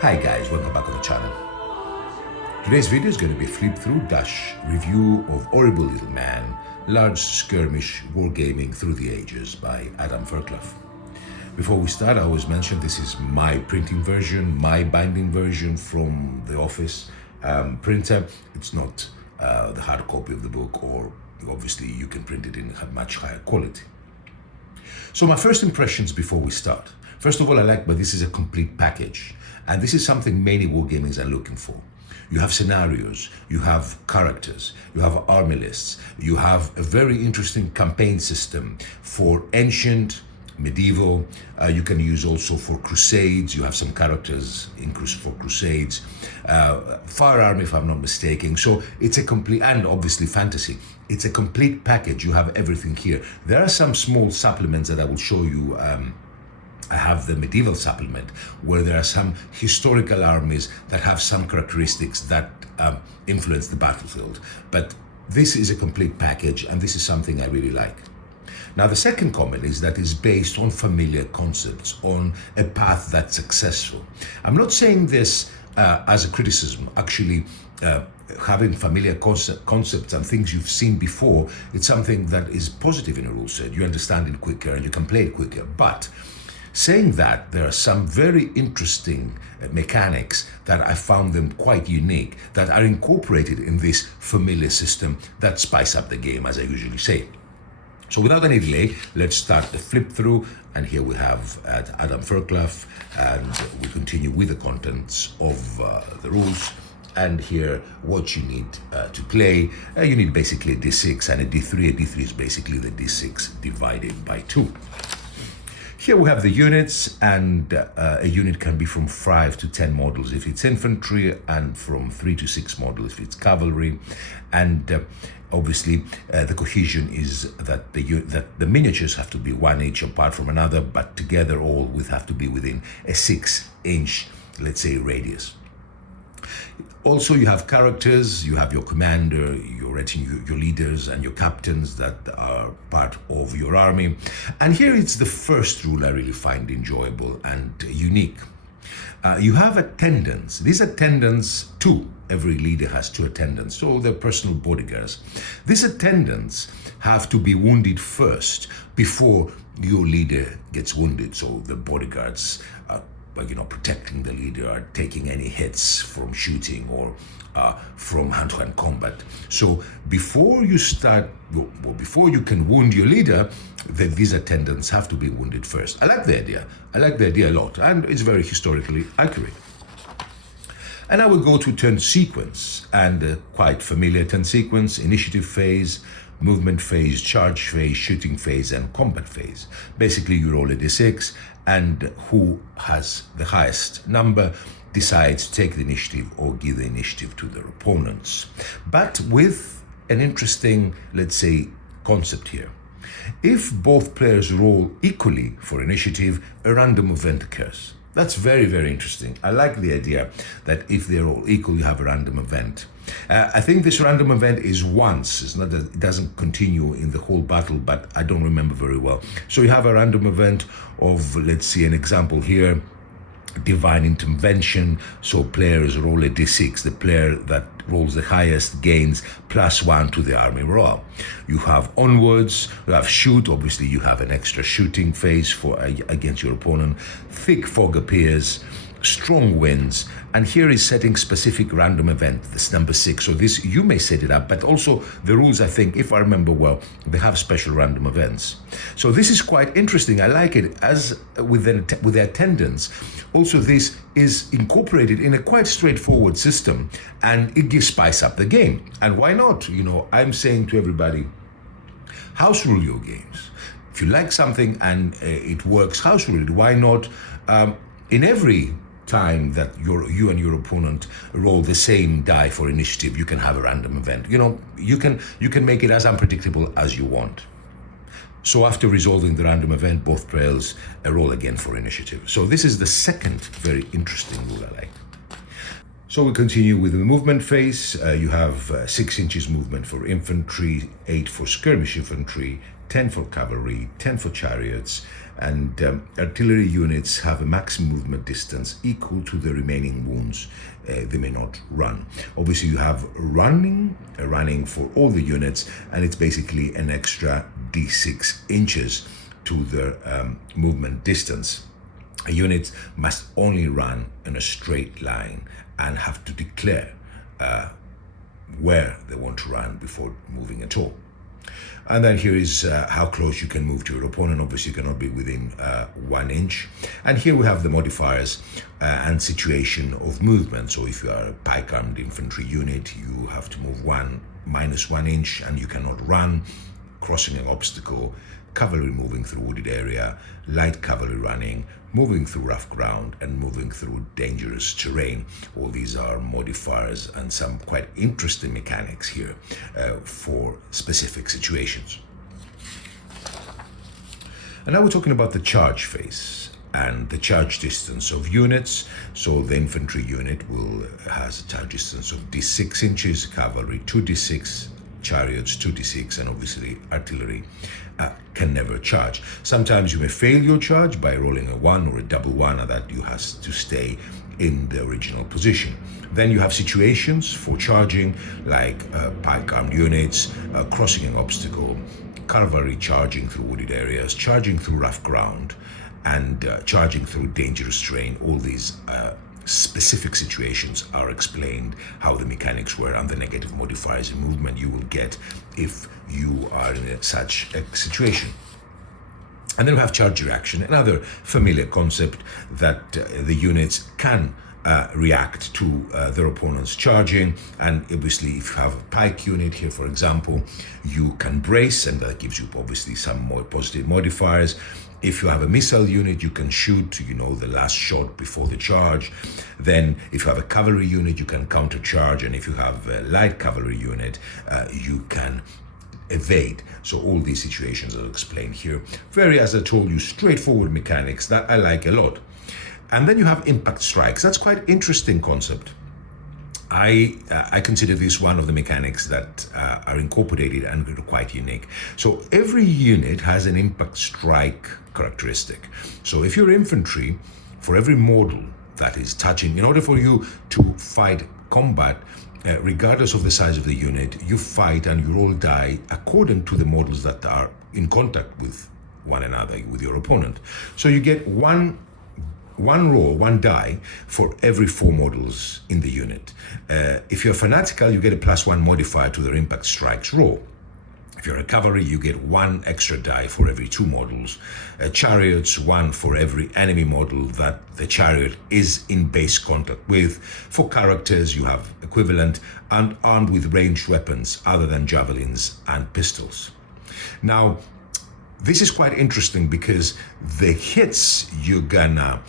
Hi guys, welcome back on the channel. Today's video is going to be a flip-through review of Orrible Little Men, Large Skirmish Wargaming Through the Ages by Adam FLIPTHROUGH. Before we start, I always mention this is my printing version, my binding version from the office printer. It's not the hard copy of the book, or obviously you can print it in much higher quality. So my first impressions before we start. First of all, I like that this is a complete package. And this is something many wargamings are looking for. You have scenarios, you have characters, you have army lists, you have a very interesting campaign system for ancient, medieval, you can use also for crusades, you have some characters for crusades, firearm if I'm not mistaken. So it's a complete, and obviously fantasy. It's a complete package, you have everything here. There are some small supplements that I will show you. I have the medieval supplement where there are some historical armies that have some characteristics that influence the battlefield. But this is a complete package, and this is something I really like. Now, the second comment is that it's based on familiar concepts, on a path that's successful. I'm not saying this as a criticism. Actually, having familiar concepts and things you've seen before, it's something that is positive in a rule set. You understand it quicker and you can play it quicker. But saying that, there are some very interesting mechanics that I found them quite unique, that are incorporated in this familiar system that spice up the game, as I usually say. So without any delay, let's start the flip through. And here we have Adam FLIPTHROUGH, and we continue with the contents of the rules. And here, what you need to play, you need basically a D6 and a D3. A D3 is basically the D6 divided by 2. Here we have the units, and a unit can be from 5 to 10 models if it's infantry, and from 3 to 6 models if it's cavalry. And obviously the cohesion is that the miniatures have to be one each apart from another, but together all have to be within a 6-inch, let's say, radius. Also, you have characters, you have your commander, your retinue, your leaders, and your captains that are part of your army. And here it's the first rule I really find enjoyable and unique. You have attendants. These attendants, every leader has 2 attendants, so they're personal bodyguards. These attendants have to be wounded first before your leader gets wounded, so the bodyguards are, protecting the leader, are taking any hits from shooting or from hand-to-hand combat. So before you start, or before you can wound your leader, then these attendants have to be wounded first. I like the idea. I like the idea a lot, and it's very historically accurate. And I will go to turn sequence, and quite familiar turn sequence: initiative phase, movement phase, charge phase, shooting phase, and combat phase. Basically, you roll a d6, and who has the highest number decides to take the initiative or give the initiative to their opponents. But with an interesting, let's say, concept here. If both players roll equally for initiative, a random event occurs. That's very, very interesting. I like the idea that if they're all equal, you have a random event. I think this random event is once. It's not that it doesn't continue in the whole battle, but I don't remember very well. So you have a random event of, let's see, an example here, divine intervention. So players roll a d6. The player that rolls the highest gains +1 to the army morale. You have onwards, you have shoot. Obviously you have an extra shooting phase for against your opponent. Thick fog appears, strong winds, and here is setting specific random event, this number 6. So this, you may set it up, but also the rules, I think, if I remember well, they have special random events. So this is quite interesting. I like it. As with the attendance, also this is incorporated in a quite straightforward system, and it gives spice up the game. And why not? I'm saying to everybody, house rule your games. If you like something and it works, house rule it. Why not? In every time that you and your opponent roll the same die for initiative, you can have a random event. You can make it as unpredictable as you want. So after resolving the random event, both players roll again for initiative. So this is the second very interesting rule I like. So we continue with the movement phase. You have 6 inches movement for infantry, 8 for skirmish infantry, 10 for cavalry, 10 for chariots, and artillery units have a maximum movement distance equal to the remaining wounds they may not run. Obviously, you have running for all the units, and it's basically an extra d6 inches to the movement distance. A unit must only run in a straight line and have to declare where they want to run before moving at all. And then here is how close you can move to your opponent. Obviously, you cannot be within 1 inch. And here we have the modifiers and situation of movement. So if you are a pike-armed infantry unit, you have to move -1 inch, and you cannot run, crossing an obstacle, cavalry moving through wooded area, light cavalry running, moving through rough ground, and moving through dangerous terrain. All these are modifiers and some quite interesting mechanics here for specific situations. And now we're talking about the charge phase and the charge distance of units. So the infantry unit has a charge distance of d6 inches, cavalry 2d6, chariots 2d6, and obviously artillery can never charge. Sometimes you may fail your charge by rolling a 1 or a double 1, and that you have to stay in the original position. Then you have situations for charging, like pike-armed units, crossing an obstacle, cavalry charging through wooded areas, charging through rough ground, and charging through dangerous terrain. All these specific situations are explained, how the mechanics were, and the negative modifiers and movement you will get if you are in such a situation. And then we have charge reaction, another familiar concept that the units can react to their opponent's charging. And obviously, if you have a pike unit here, for example, you can brace, and that gives you obviously some more positive modifiers. If you have a missile unit, you can shoot, the last shot before the charge. Then if you have a cavalry unit, you can counter-charge. And if you have a light cavalry unit, you can evade. So all these situations are explained here. Very, as I told you, straightforward mechanics that I like a lot. And then you have impact strikes. That's quite interesting concept. I consider this one of the mechanics that are incorporated and quite unique. So every unit has an impact strike characteristic. So if you're infantry, for every model that is touching, in order for you to fight combat, regardless of the size of the unit, you fight and you roll die according to the models that are in contact with one another, with your opponent. So you get one die for every 4 models in the unit. If you're fanatical, you get a +1 modifier to their impact strikes roll. If you're a cavalry, you get 1 extra die for every 2 models. Chariots, 1 for every enemy model that the chariot is in base contact with. For characters, you have equivalent, and armed with ranged weapons other than javelins and pistols. Now, this is quite interesting because the hits you're gonna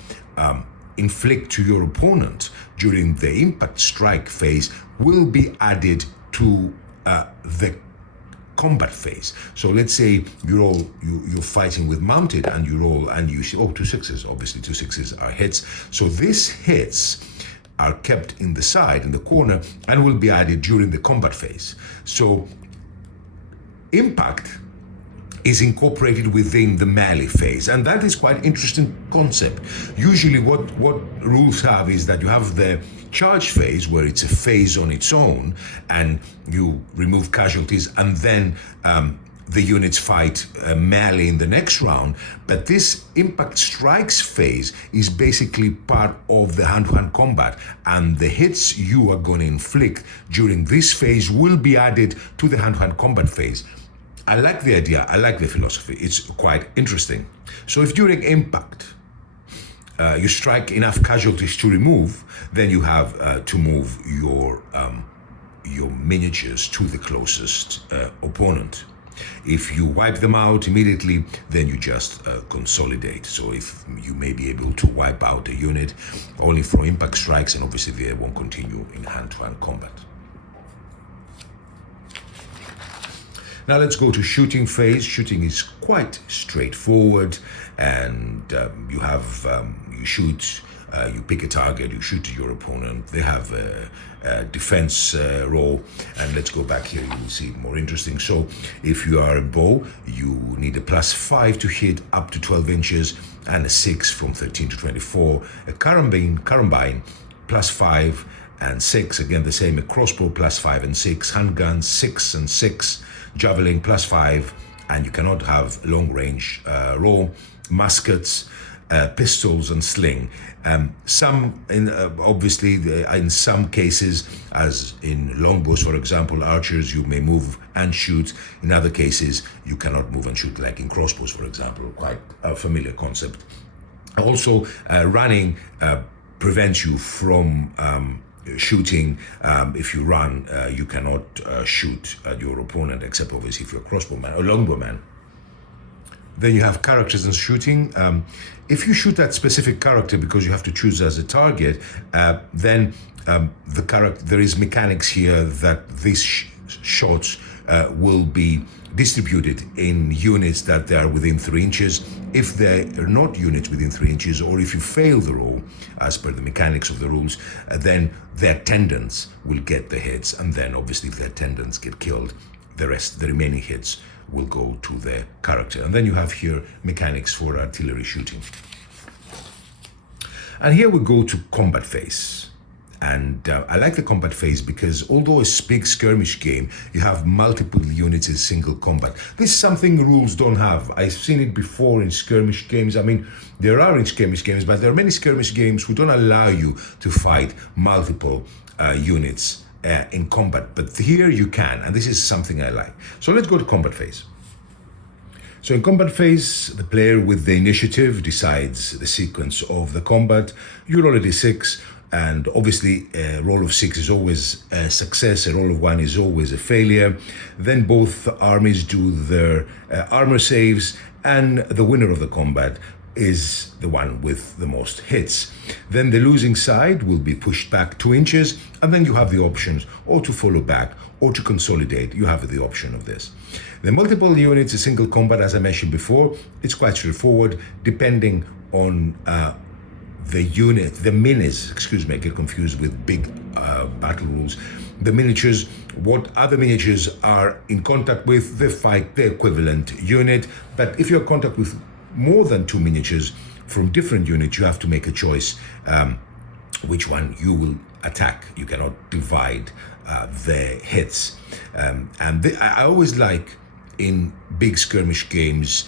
inflict to your opponent during the impact strike phase will be added to the combat phase. So let's say you're fighting with mounted, and you roll and you see 2 6s. Obviously 2 6s are hits. So these hits are kept in the side, in the corner, and will be added during the combat phase. So impact is incorporated within the melee phase, and that is quite interesting concept. Usually what rules have is that you have the charge phase, where it's a phase on its own, and you remove casualties, and then the units fight melee in the next round. But this impact strikes phase is basically part of the hand-to-hand combat, and the hits you are going to inflict during this phase will be added to the hand-to-hand combat phase. I like the idea, I like the philosophy, it's quite interesting. So if during impact you strike enough casualties to remove, then you have to move your miniatures to the closest opponent. If you wipe them out immediately, then you just consolidate. So if you may be able to wipe out a unit only from impact strikes, and obviously they won't continue in hand-to-hand combat. Now let's go to shooting phase. Shooting is quite straightforward, and you shoot You pick a target, you shoot your opponent. They have a defense roll, and let's go back here, you will see it more interesting. So if you are a bow, you need a +5 to hit up to 12 inches and a 6 from 13 to 24. A carabine +5 and 6, again the same. A crossbow +5 and 6. Handguns 6 and 6. Javelin +5, and you cannot have long range roll. Muskets, pistols and sling. Obviously in some cases, as in longbows for example, archers, you may move and shoot. In other cases you cannot move and shoot, like in crossbows for example. Quite a familiar concept. Also running prevents you from shooting. If you run, you cannot shoot at your opponent, except obviously if you're a crossbowman or longbowman. Then you have characters and shooting. If you shoot that specific character because you have to choose as a target, then there is mechanics here that these shots will be distributed in units that they are within 3 inches. If they are not units within 3 inches, or if you fail the roll as per the mechanics of the rules, then their attendants will get the hits, and then obviously if the attendants get killed, the remaining hits will go to the character. And then you have here mechanics for artillery shooting. And here we go to combat phase. And I like the combat phase because although it's a big skirmish game, you have multiple units in single combat. This is something rules don't have. I've seen it before in skirmish games. I mean, there are in skirmish games, but there are many skirmish games who don't allow you to fight multiple units in combat, but here you can, and this is something I like. So let's go to combat phase. So in combat phase, the player with the initiative decides the sequence of the combat. You roll a d6, and obviously a roll of 6 is always a success, a roll of 1 is always a failure. Then both armies do their armor saves, and the winner of the combat is the one with the most hits. Then the losing side will be pushed back 2 inches, and then you have the options or to follow back or to consolidate. You have the option of this. The multiple units, a single combat, as I mentioned before, it's quite straightforward, depending on the unit, the minis, excuse me, I get confused with big battle rules. The miniatures, what other miniatures are in contact with, they fight the equivalent unit. But if you're in contact with more than 2 miniatures from different units, you have to make a choice which one you will attack. You cannot divide the hits. I always like in big skirmish games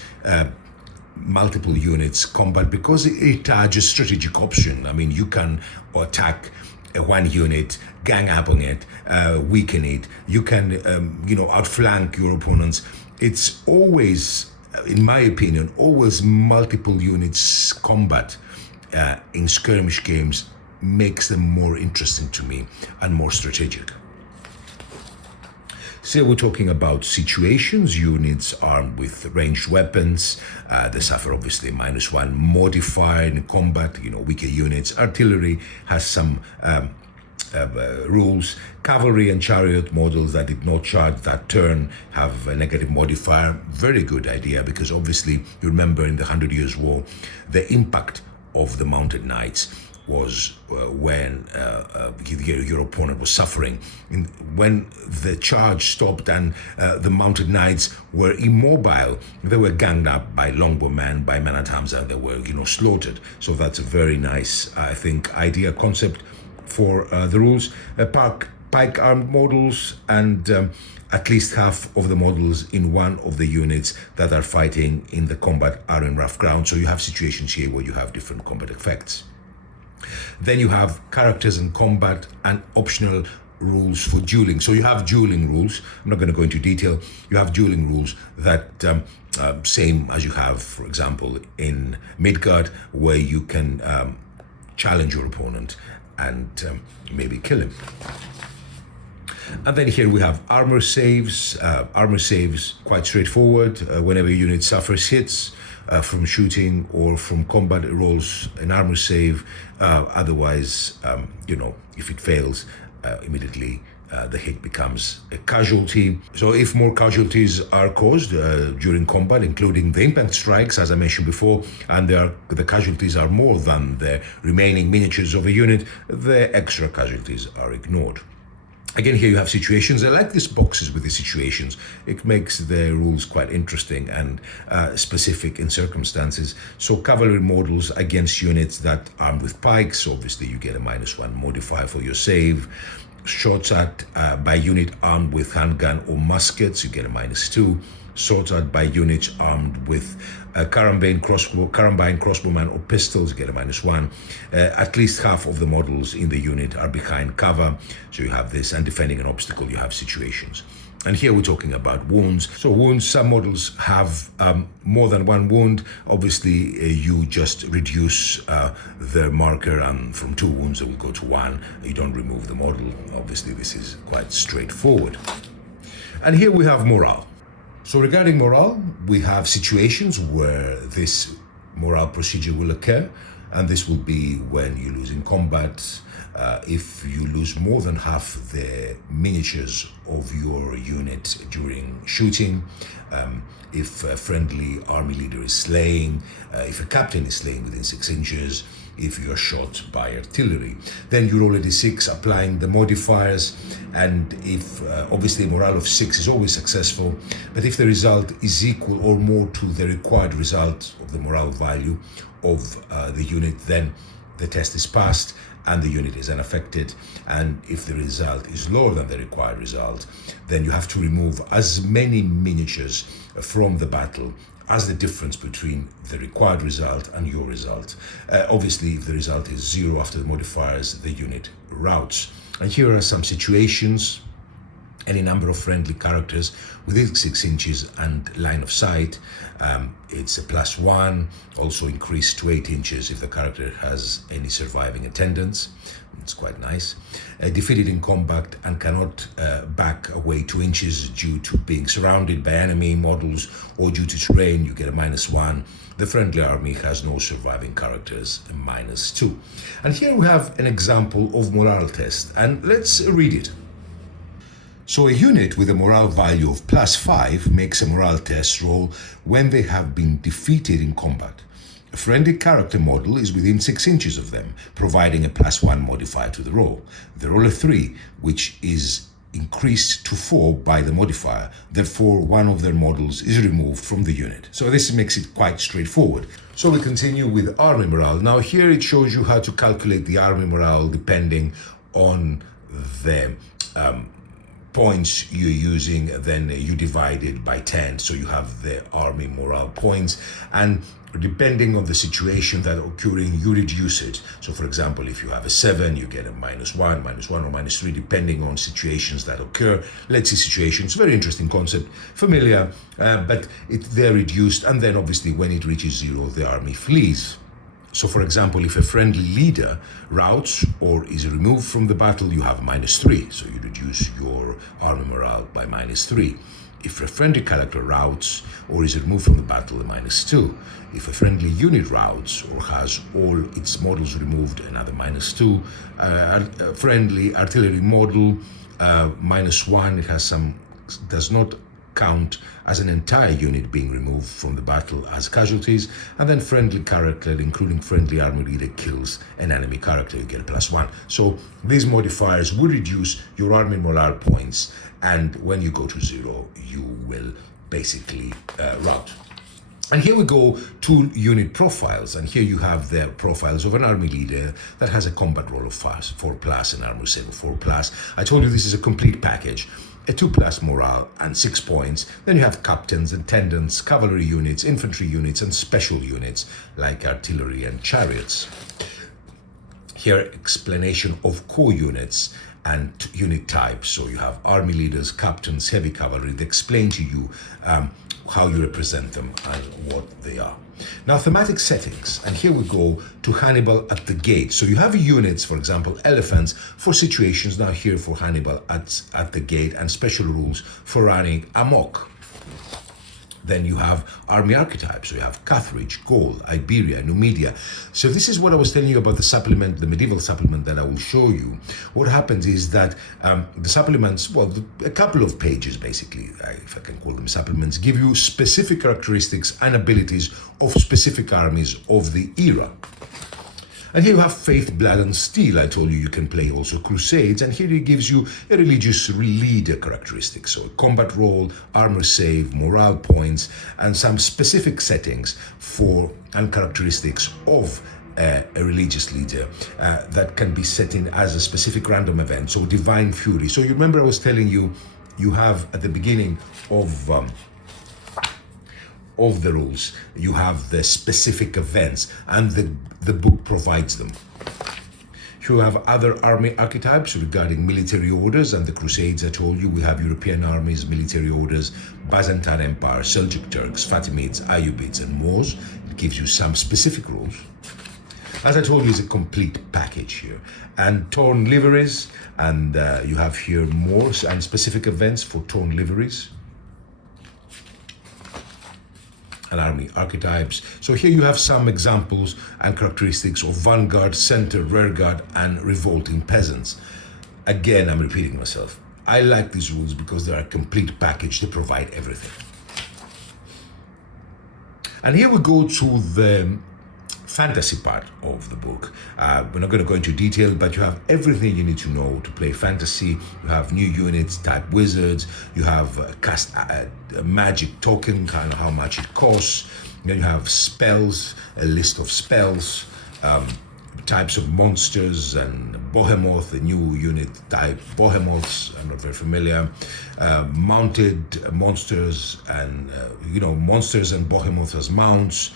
multiple units combat because it adds a strategic option. I mean, you can attack one unit, gang up on it, weaken it. You can outflank your opponents. It's always, in my opinion, always multiple units combat in skirmish games makes them more interesting to me and more strategic. So we're talking about situations, units armed with ranged weapons. They suffer obviously -1 modifier in combat, weaker units. Artillery has some rules. Cavalry and chariot models that did not charge that turn have a negative modifier. Very good idea, because obviously you remember in the 100 Years' War, the impact of the mounted knights was when your opponent was suffering. When the charge stopped and the mounted knights were immobile, they were ganged up by longbowmen, by men-at-arms, and they were slaughtered. So that's a very nice, I think, idea, concept for the rules. Pike armed models, and at least half of the models in one of the units that are fighting in the combat are in rough ground. So you have situations here where you have different combat effects. Then you have characters in combat and optional rules for dueling. So you have dueling rules. I'm not going to go into detail. You have dueling rules that same as you have, for example, in Midgard, where you can challenge your opponent and maybe kill him. And then here we have armor saves. Armor saves, quite straightforward. Whenever a unit suffers hits from shooting or from combat, it rolls an armor save. Otherwise, if it fails, immediately the hit becomes a casualty. So if more casualties are caused during combat, including the impact strikes, as I mentioned before, and the casualties are more than the remaining miniatures of a unit, the extra casualties are ignored. Again, here you have situations. I like these boxes with the situations. It makes the rules quite interesting and specific in circumstances. So cavalry models against units that armed with pikes, obviously you get a -1 modifier for your save. Shots at by unit armed with handgun or muskets, you get a -2. Shots at by units armed with carabine, crossbowman or pistols, you get a -1. At least half of the models in the unit are behind cover, so you have this, and defending an obstacle, you have situations. And here we're talking about wounds. So wounds, some models have more than one wound. Obviously, you just reduce the marker, and from 2 wounds it will go to 1. You don't remove the model. Obviously, this is quite straightforward. And here we have morale. So regarding morale, we have situations where this morale procedure will occur, and this will be when you lose in combat. If you lose more than half the miniatures of your unit during shooting, if a friendly army leader is slain, if a captain is slain within 6 inches, if you're shot by artillery, then you roll a d6 applying the modifiers, and if obviously a morale of 6 is always successful, but if the result is equal or more to the required result of the morale value of the unit, then the test is passed and the unit is unaffected. And if the result is lower than the required result, then you have to remove as many miniatures from the battle as the difference between the required result and your result. Obviously, if the result is 0 after the modifiers, the unit routs. And here are some situations. Any number of friendly characters within 6 inches and line of sight, it's a +1, also increased to 8 inches if the character has any surviving attendants. It's quite nice. Defeated in combat and cannot back away 2 inches due to being surrounded by enemy models or due to terrain, you get a -1. The friendly army has no surviving characters, a -2. And here we have an example of morale test, and let's read it. So a unit with a morale value of +5 makes a morale test roll when they have been defeated in combat. A friendly character model is within 6 inches of them, providing a +1 modifier to the roll. They roll a 3, which is increased to 4 by the modifier. Therefore, one of their models is removed from the unit. So this makes it quite straightforward. So we continue with army morale. Now here it shows you how to calculate the army morale depending on the points you're using, then you divide it by 10, so you have the army morale points, and depending on the situation that occurring, you reduce it. So for example, if you have a 7, you get a -1, -1 or -3, depending on situations that occur. Let's see situations, very interesting concept, familiar, but they're reduced, and then obviously when it reaches 0, the army flees. So for example, if a friendly leader routs or is removed from the battle, you have -3, so you reduce your army morale by -3. If a friendly character routs or is removed from the battle, a -2. If a friendly unit routs or has all its models removed, another -2. A friendly artillery model, -1, it has some, does not count as an entire unit being removed from the battle as casualties. And then friendly character, including friendly army leader, kills an enemy character, you get a +1. So these modifiers will reduce your army morale points, and when you go to 0, you will basically rout. And here we go to unit profiles, and here you have the profiles of an army leader that has a combat roll of 4+, an armor save of 4+. I told you this is a complete package. A 2+ morale and 6 points. Then you have captains, attendants, cavalry units, infantry units, and special units like artillery and chariots. Here, explanation of core units and unit types. So you have army leaders, captains, heavy cavalry. They explain to you how you represent them and what they are. Now, thematic settings, and here we go to Hannibal at the gate. So you have units, for example, elephants for situations, now here for Hannibal at the gate, and special rules for running amok. Then you have army archetypes. So you have Carthage, Gaul, Iberia, Numidia. So this is what I was telling you about the supplement, the medieval supplement that I will show you. What happens is that the supplements, well, a couple of pages basically, if I can call them supplements, give you specific characteristics and abilities of specific armies of the era. And here you have Faith, Blood and Steel. I told you can play also Crusades, and here it gives you a religious leader characteristic. So a combat roll, armor save, morale points, and some specific settings for and characteristics of a religious leader that can be set in as a specific random event. So Divine Fury. So you remember I was telling you, you have at the beginning of the rules, you have the specific events, and the book provides them. You have other army archetypes regarding military orders and the Crusades. I told you we have European armies, military orders, Byzantine Empire, Seljuk Turks, Fatimids, Ayyubids, and Moors. It gives you some specific rules. As I told you, it's a complete package here. And torn liveries, and you have here more and specific events for torn liveries. And army archetypes. So here you have some examples and characteristics of vanguard, center, rearguard, and revolting peasants. Again, I'm repeating myself. I like these rules because they're a complete package. They provide everything. And here we go to the fantasy part of the book. We're not going to go into detail, but you have everything you need to know to play fantasy. You have new units, type wizards. You have cast a magic token, kind of how much it costs. Then you have spells, a list of spells, types of monsters, and Behemoth, a new unit type, Behemoths, I'm not very familiar. Mounted monsters, and monsters and Behemoths as mounts.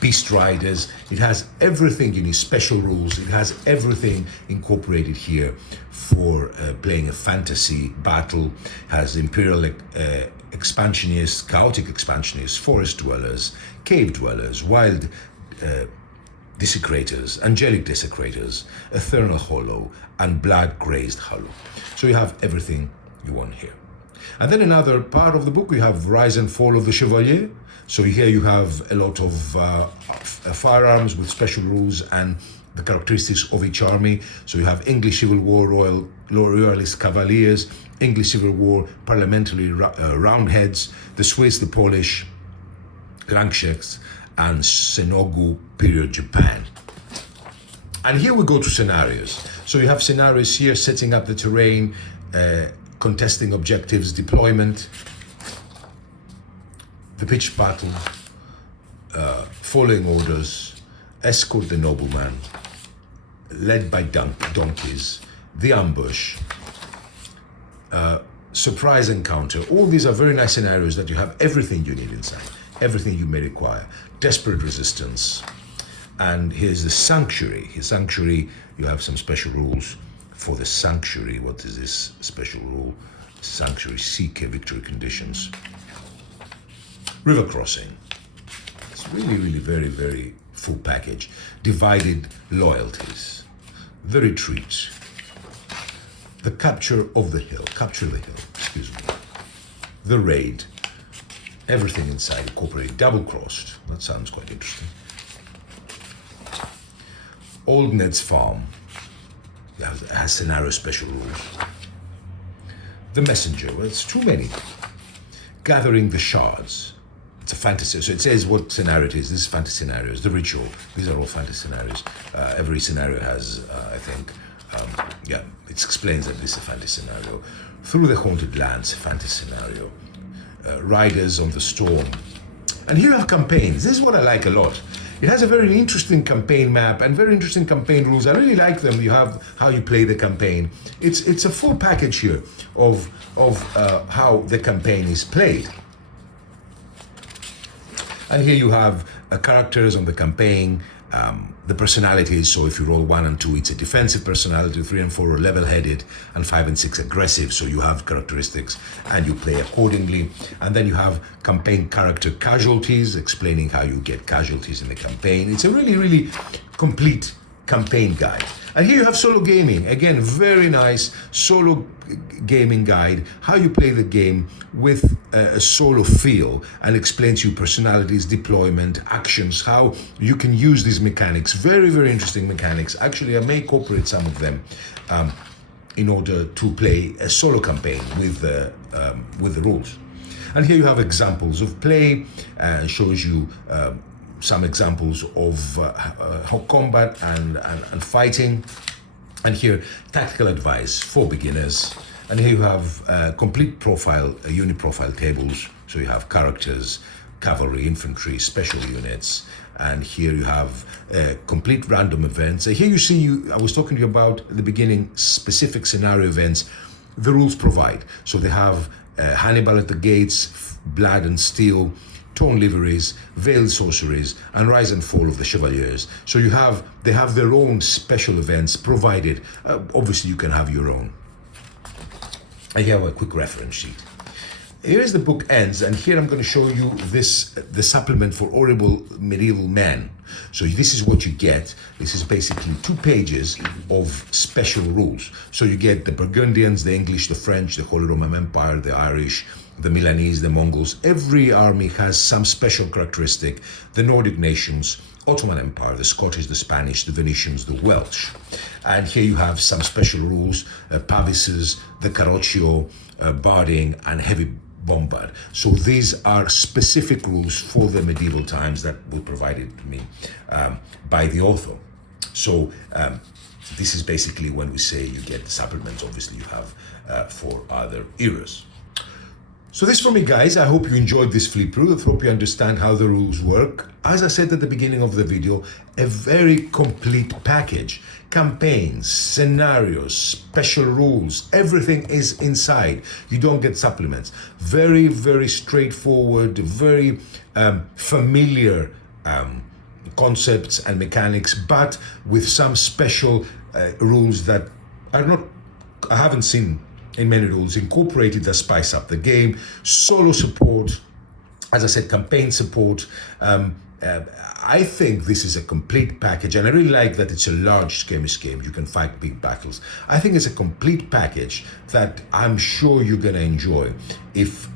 Beast riders. It has everything you need, special rules. It has everything incorporated here for playing a fantasy battle. It has imperial expansionists, chaotic expansionists, forest dwellers, cave dwellers, wild desecrators, angelic desecrators, eternal hollow, and blood grazed hollow. So you have everything you want here. And then another part of the book, we have Rise and Fall of the Chevalier. So here you have a lot of firearms with special rules and the characteristics of each army. So you have English Civil War Royalist Cavaliers, English Civil War Parliamentary Roundheads, the Swiss, the Polish Lancsheks, and Senogu period Japan. And here we go to scenarios. So you have scenarios here, setting up the terrain, contesting objectives, deployment, the pitched battle, following orders, escort the nobleman, led by donkeys, the ambush, surprise encounter. All these are very nice scenarios that you have everything you need inside, everything you may require. Desperate resistance. And here's the sanctuary. His sanctuary, you have some special rules for the sanctuary. What is this special rule? Sanctuary, seek a victory conditions. River crossing. It's really, really very, very full package. Divided loyalties. The retreat. The capture of the hill. Capture the hill, excuse me. The raid. Everything inside incorporated. Double crossed. That sounds quite interesting. Old Ned's Farm. It has scenario special rules. The messenger. Well, it's too many. Gathering the shards. It's a fantasy, so it says what scenario it is. This is fantasy scenarios. The ritual, these are all fantasy scenarios. Every scenario has, I think, it explains that this is a fantasy scenario. Through the Haunted Lands, fantasy scenario. Riders on the Storm. And here you have campaigns. This is what I like a lot. It has a very interesting campaign map and very interesting campaign rules. I really like them. You have how you play the campaign. It's a full package here of how the campaign is played. And here you have characters on the campaign, the personalities. So if you roll 1 and 2, it's a defensive personality, 3 and 4 are level-headed, and 5 and 6 aggressive. So you have characteristics and you play accordingly. And then you have campaign character casualties, explaining how you get casualties in the campaign. It's a really, really complete campaign guide. And here you have solo gaming. Again, very nice solo gaming guide, how you play the game with a solo feel, and explains you personalities, deployment, actions, how you can use these mechanics. Very, very interesting mechanics. Actually, I may incorporate some of them in order to play a solo campaign with the rules. And here you have examples of play, shows you some examples of combat and fighting. And here, tactical advice for beginners. And here you have complete profile, unit profile tables. So you have characters, cavalry, infantry, special units. And here you have complete random events. Here you see, I was talking to you about at the beginning, specific scenario events the rules provide. So they have Hannibal at the gates, blood and steel, torn liveries, veiled sorceries, and rise and fall of the chevaliers. So they have their own special events provided. Obviously, you can have your own. I have a quick reference sheet. Here is the book ends, and here I'm going to show you the supplement for Orrible Little Men. So this is what you get. This is basically 2 pages of special rules. So you get the Burgundians, the English, the French, the Holy Roman Empire, the Irish, the Milanese, the Mongols. Every army has some special characteristic. The Nordic nations, Ottoman Empire, the Scottish, the Spanish, the Venetians, the Welsh. And here you have some special rules, pavises, the Carroccio, barding, and heavy bombard. So these are specific rules for the medieval times that were provided to me by the author. So this is basically when we say you get the supplements, obviously you have for other eras. So this for me, guys. I hope you enjoyed this flip through. I hope you understand how the rules work. As I said at the beginning of the video, a very complete package. Campaigns, scenarios, special rules, everything is inside. You don't get supplements. Very, very straightforward, very familiar concepts and mechanics, but with some special rules that are not, I haven't seen in many rules, incorporated that spice up the game. Solo support, as I said, campaign support. I think this is a complete package, and I really like that it's a large skirmish game. You can fight big battles. I think it's a complete package that I'm sure you're gonna enjoy if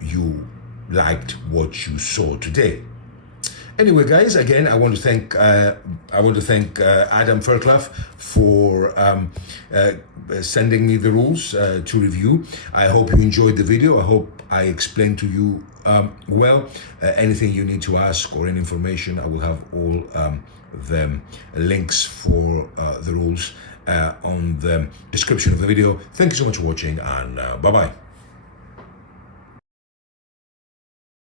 you liked what you saw today. Anyway, guys, again, I want to thank Adam Fairclough for sending me the rules to review. I hope you enjoyed the video. I hope I explained to you well. Anything you need to ask or any information, I will have all the links for the rules on the description of the video. Thank you so much for watching, and bye-bye.